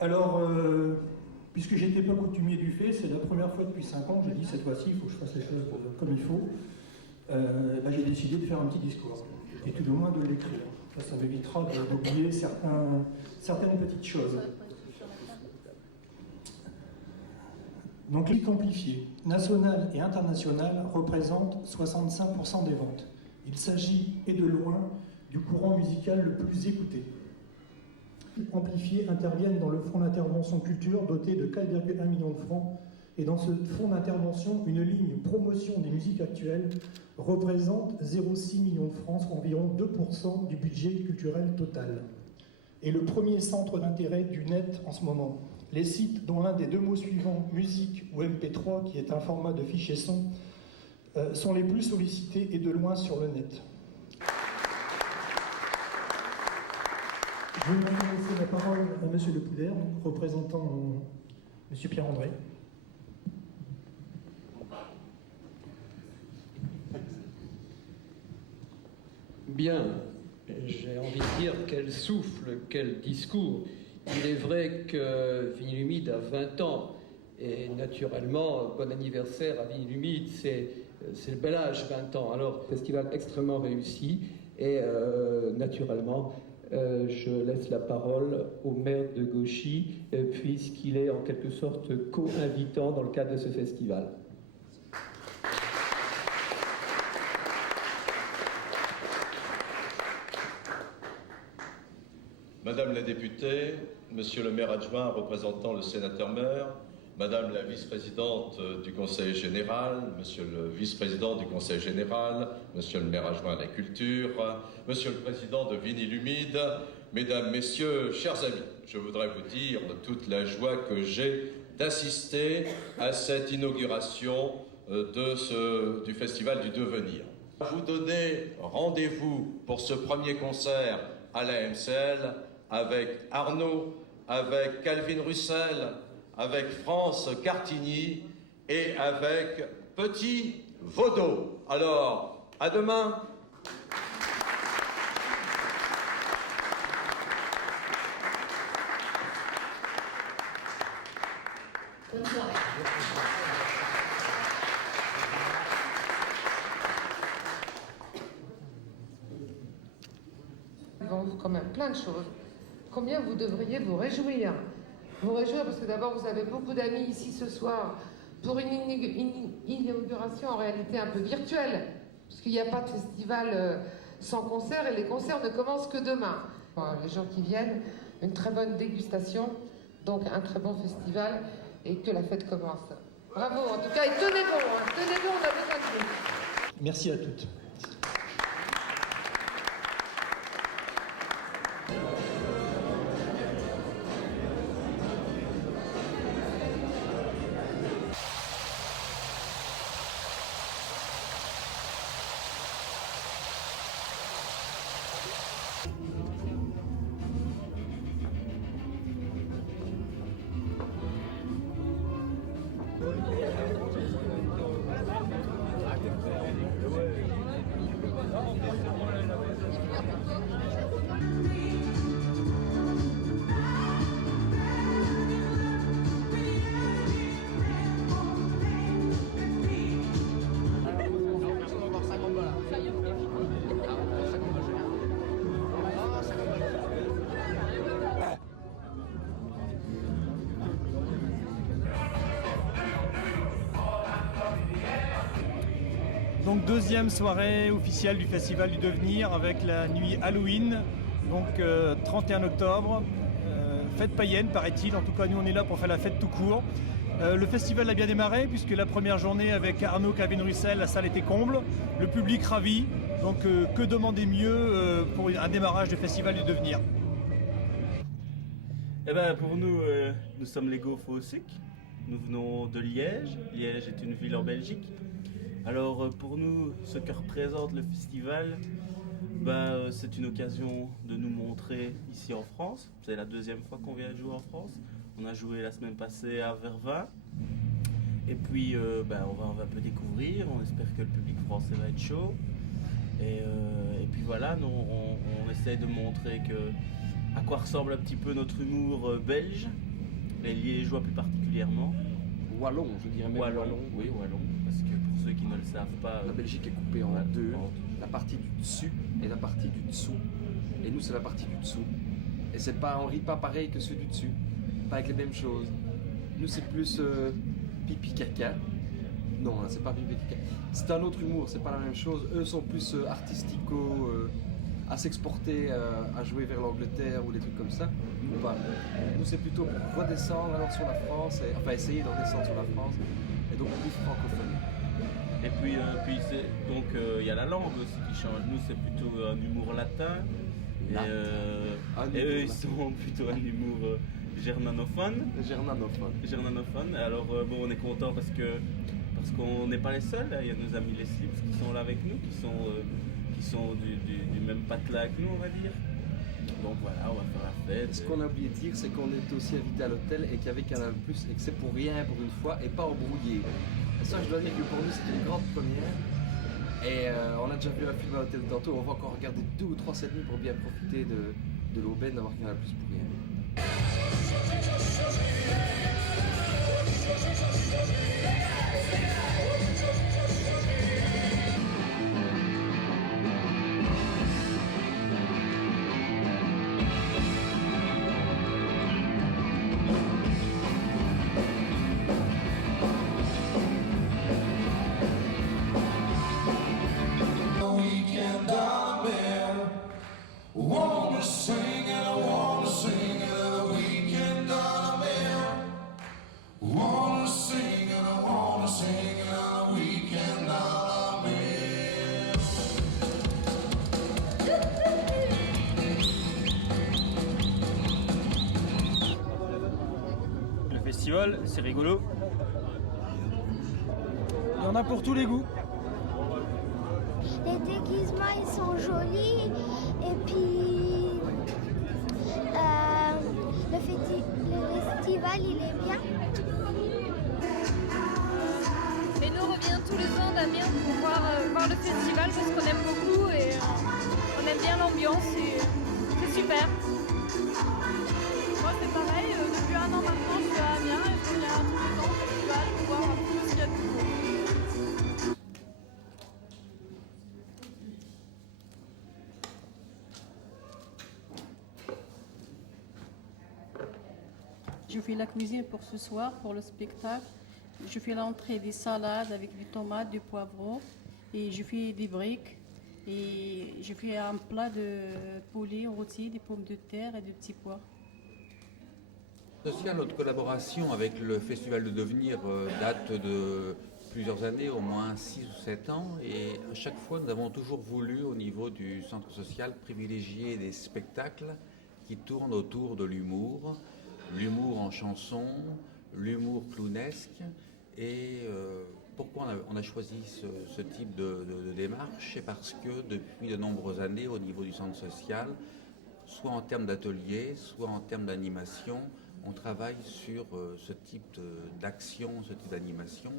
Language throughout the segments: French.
Alors, puisque j'étais pas coutumier du fait, c'est la première fois depuis 5 ans que j'ai dit cette fois-ci, il faut que je fasse les choses comme il faut. J'ai décidé de faire un petit discours, et tout au moins de l'écrire. Ça m'évitera d'oublier certaines petites choses. Donc, les amplifiés, national et international, représentent 65% des ventes. Il s'agit, et de loin, du courant musical le plus écouté. Amplifiés interviennent dans le fonds d'intervention culture doté de 4,1 millions de francs. Et dans ce fonds d'intervention, une ligne promotion des musiques actuelles représente 0,6 millions de francs, soit environ 2% du budget culturel total. Et le premier centre d'intérêt du net en ce moment. Les sites dont l'un des deux mots suivants, musique ou MP3, qui est un format de fichier son, sont les plus sollicités et de loin sur le net. Je vais maintenant laisser la parole à M. Le Poudère, représentant M. Pierre-André. Bien, j'ai envie de dire quel souffle, quel discours. Il est vrai que Vinyle Humide a 20 ans et naturellement, bon anniversaire à Vinyle Humide, c'est le bel âge, 20 ans. Alors, festival extrêmement réussi et naturellement, je laisse la parole au maire de Gauchy puisqu'il est en quelque sorte co-invitant dans le cadre de ce festival. Madame la députée, Monsieur le maire adjoint représentant le sénateur-maire, Madame la vice-présidente du Conseil général, Monsieur le vice-président du Conseil général, Monsieur le maire adjoint à la culture, Monsieur le président de Vinyle Humide, Mesdames, Messieurs, chers amis, je voudrais vous dire de toute la joie que j'ai d'assister à cette inauguration du Festival du Devenir. Vous donner rendez-vous pour ce premier concert à la MCL avec Arnaud, avec Calvin Russell, avec France Cartigny et avec Petit Vaudot. Alors, à demain. Bonne soirée. Quand même plein de choses. Combien vous devriez vous réjouir? Vous réjouir parce que d'abord vous avez beaucoup d'amis ici ce soir pour une inauguration en réalité un peu virtuelle, parce qu'il n'y a pas de festival sans concert et les concerts ne commencent que demain. Les gens qui viennent, une très bonne dégustation, donc un très bon festival et que la fête commence. Bravo en tout cas et tenez bon, on a besoin de vous. Merci à toutes. Donc deuxième soirée officielle du Festival du Devenir avec la nuit Halloween, donc 31 octobre, fête païenne paraît-il, en tout cas nous on est là pour faire la fête tout court. Le festival a bien démarré puisque la première journée avec Arnaud, Calvin Russell, la salle était comble, le public ravi, donc que demander mieux pour un démarrage de Festival du Devenir. Eh ben, pour nous, nous sommes les GoFoSic, nous venons de Liège, Liège est une ville en Belgique. Alors pour nous, ce que représente le festival, c'est une occasion de nous montrer ici en France. C'est la deuxième fois qu'on vient jouer en France. On a joué la semaine passée à Vervins. Et puis on va un peu découvrir, on espère que le public français va être chaud. Et puis voilà, nous, on essaie de montrer à quoi ressemble un petit peu notre humour belge. les Liégeois plus particulièrement. Wallon, je dirais même Wallon. Oui, Wallon, parce que pour ceux qui ne le savent pas... La Belgique est coupée en deux, la partie du dessus et la partie du dessous. Et nous, c'est la partie du dessous. Et c'est pas, on rit pas pareil que ceux du dessus, pas avec les mêmes choses. Nous, c'est plus pipi caca. Non, hein, c'est pas pipi caca. C'est un autre humour, c'est pas la même chose. Eux sont plus artistico, à s'exporter, à jouer vers l'Angleterre ou des trucs comme ça. Nous, pas. Nous, c'est plutôt pour redescendre alors sur la France, enfin essayer de redescendre sur la France, et donc plus francophone. Et puis il y a la langue aussi qui change. Nous, c'est plutôt un humour latin. Et eux, ils sont plutôt un humour germanophone. Germanophone. Alors bon, on est content parce qu'on n'est pas les seuls. Il y a nos amis les Slips qui sont là avec nous, qui sont du même patelin que nous, on va dire. Donc voilà, on va faire la fête. Ce qu'on a oublié de dire, c'est qu'on est aussi invité à l'hôtel et qu'il y avait Canal+, et que c'est pour rien pour une fois et pas embrouillé. Et ça, je dois dire que pour nous, c'était une grande première. Et on a déjà vu un film à l'hôtel tantôt, on va encore regarder 2 ou 3 cette nuit pour bien profiter de l'aubaine d'avoir Canal+ pour rien. Le festival, c'est rigolo. Il y en a pour tous les goûts. Les déguisements, ils sont jolis. Et puis, le festival, il est bien. Et nous, on revient tous les ans d'Amiens pour voir le festival parce qu'on aime beaucoup et on aime bien l'ambiance et c'est super. Moi, c'est pareil. Depuis 1 an maintenant, je suis à Amiens et je viens tous les ans au festival pour voir un peu ce qu'il y a de nouveau. Je fais la cuisine pour ce soir, pour le spectacle. Je fais l'entrée des salades avec du tomate, du poivron et je fais des briques. Et je fais un plat de poulet rôti, des pommes de terre et de petits pois. Notre collaboration avec le Festival de Devenir date de plusieurs années, au moins 6 ou 7 ans. Et à chaque fois, nous avons toujours voulu, au niveau du centre social, privilégier des spectacles qui tournent autour de l'humour. L'humour en chanson, l'humour clownesque. Et pourquoi on a choisi ce type de démarche? C'est parce que depuis de nombreuses années, au niveau du centre social, soit en termes d'ateliers, soit en termes d'animation, on travaille sur ce type d'action, ce type d'animation.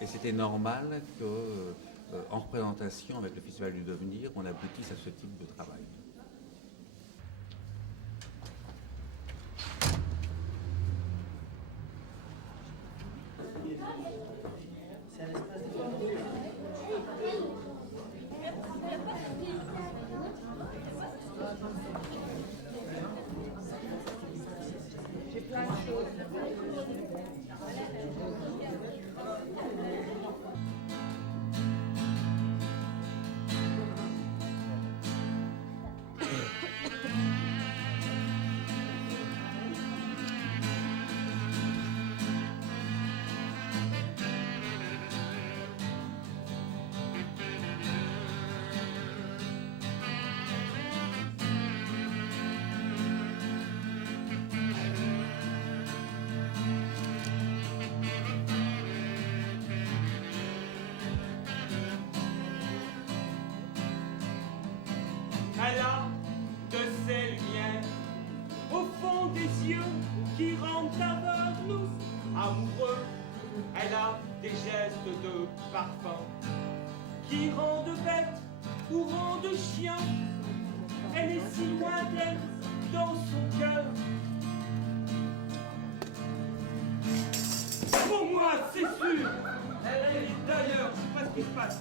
Et c'était normal qu'en représentation avec le Festival du Devenir, on aboutisse à ce type de travail. J'ai plein de choses. Elle a de ces lumières au fond des yeux qui rendent aveugles amoureux. Elle a des gestes de parfum qui rendent bête ou rendent chien. Elle est si lointaine dans son cœur. Pour moi, c'est sûr. Elle est d'ailleurs, je sais pas ce qui se passe.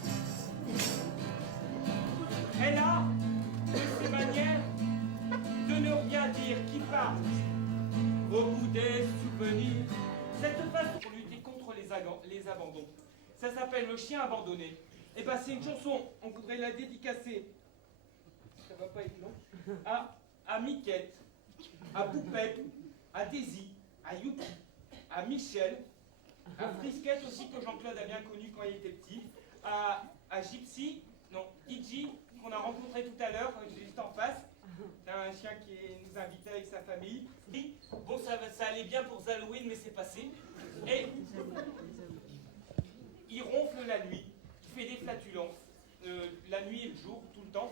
Elle a, de ses manières, de ne rien dire qui parle. Au bout des souvenirs, cette façon pour lutter contre les abandons. Ça s'appelle Le chien abandonné. Et ben c'est une chanson, on voudrait la dédicacer, ça va pas être long, à Miquette, à Poupette, à Daisy, à Youpi, à Michel, à Frisquette aussi que Jean-Claude a bien connu quand il était petit, à Gypsy, non, Iji, qu'on a rencontré tout à l'heure, juste en face. C'est un chien qui nous invitait avec sa famille. Et, bon, ça allait bien pour Halloween, mais c'est passé. Et il ronfle la nuit, il fait des flatulences, la nuit et le jour, tout le temps.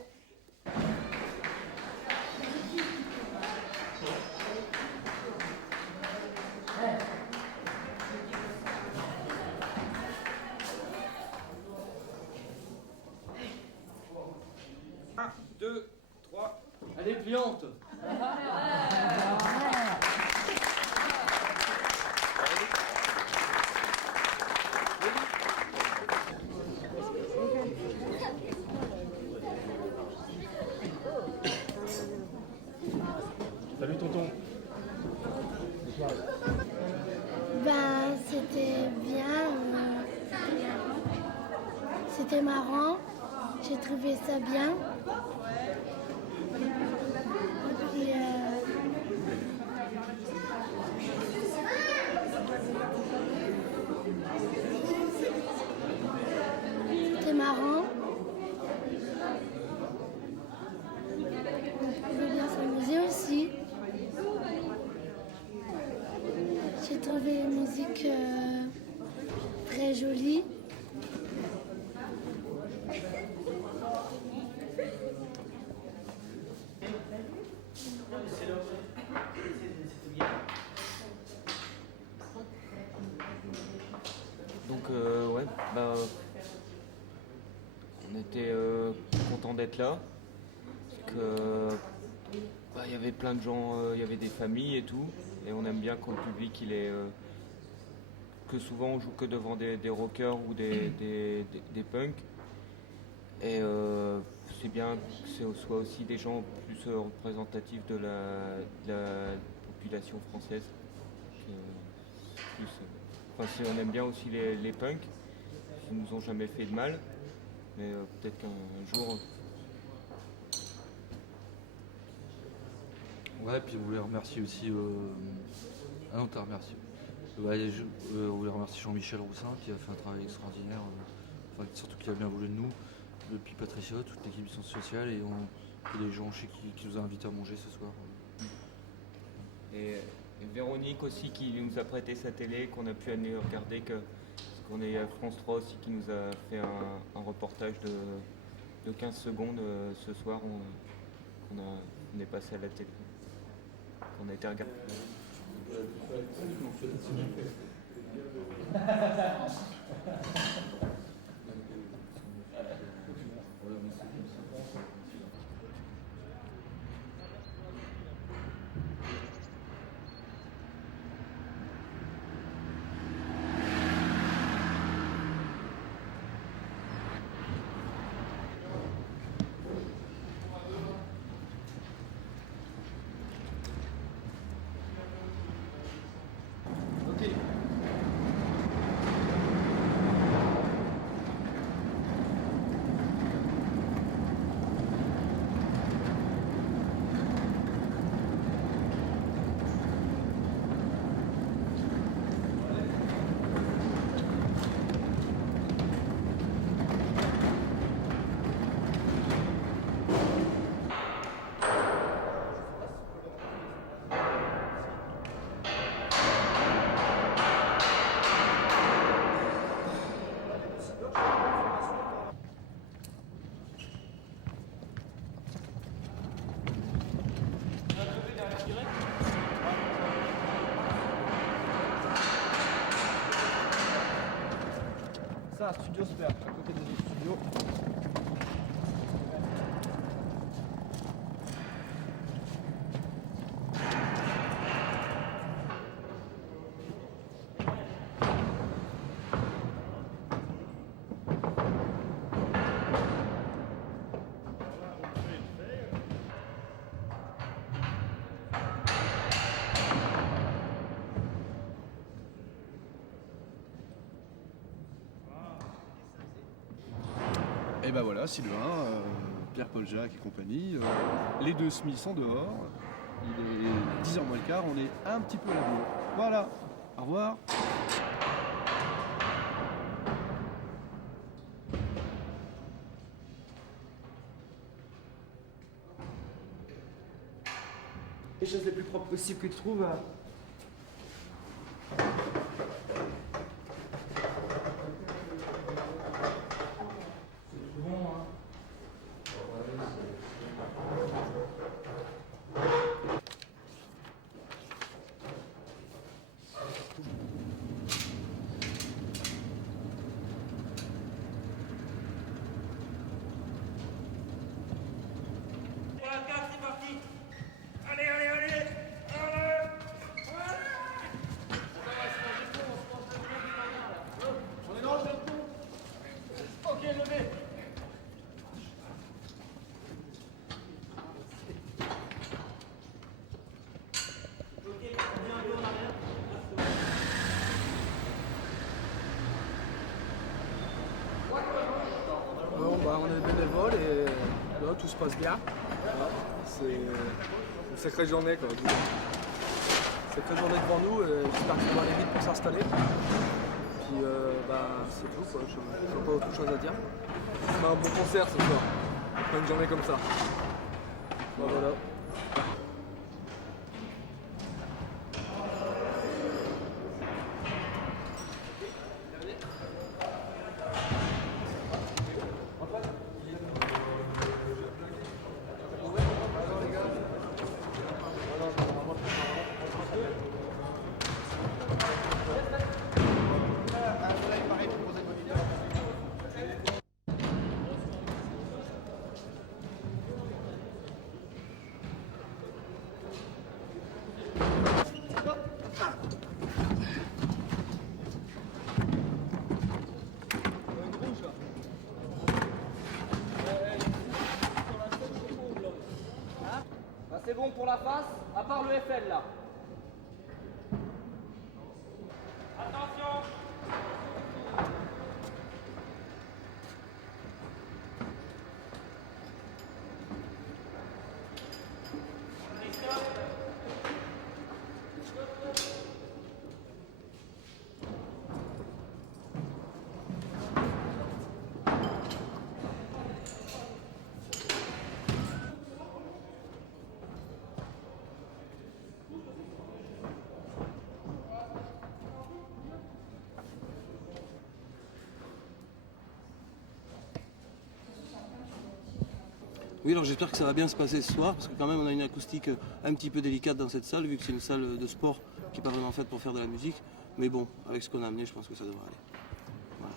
Un, deux, trois. Elle est pliante. Salut tonton. Ben, c'était bien. C'était marrant. J'ai trouvé ça bien. Et puis, c'était marrant. On pouvait bien s'amuser aussi. J'ai trouvé la musique très jolie. Donc ouais, bah, on était content d'être là, parce que bah, y avait plein de gens, il y avait des familles et tout, et on aime bien quand le public il est que souvent on joue que devant des rockers ou des punks, et c'est bien que ce soit aussi des gens plus représentatifs de la population française. Enfin, on aime bien aussi les punks, qui nous ont jamais fait de mal, mais peut-être qu'un jour. Ouais, puis on voulait remercier aussi. Ah non, t'as remercié. Ouais, on voulait remercier Jean-Michel Roussin qui a fait un travail extraordinaire, enfin, surtout qui a bien voulu de nous, et puis Patricia, toute l'équipe du centre social, et les gens chez qui nous a invités à manger ce soir. Et Véronique aussi qui nous a prêté sa télé, qu'on a pu aller regarder, parce qu'on est à France 3 aussi qui nous a fait un reportage de 15 secondes ce soir. On est passé à la télé. On a été regardé. Ça, Studio Sper, à côté de notre studio. Et ben voilà, Sylvain, Pierre-Paul Jacques et compagnie, les deux SMI sont dehors. Il est 10h moins le quart, on est un petit peu à la bourre. Voilà, au revoir. Les choses les plus propres possibles que tu trouves. On est bénévole et là, tout se passe bien. Voilà. C'est une sacrée journée, quoi. Sacrée journée devant nous et j'espère que ça va aller vite pour s'installer. Puis c'est tout, quoi. Je n'ai pas autre chose à dire. On a un bon concert ce soir. Après une journée comme ça. Voilà. C'est bon pour la face, à part le FL là. Attention. Oui, alors j'espère que ça va bien se passer ce soir, parce que quand même on a une acoustique un petit peu délicate dans cette salle, vu que c'est une salle de sport qui n'est pas vraiment faite pour faire de la musique. Mais bon, avec ce qu'on a amené, je pense que ça devrait aller. Voilà.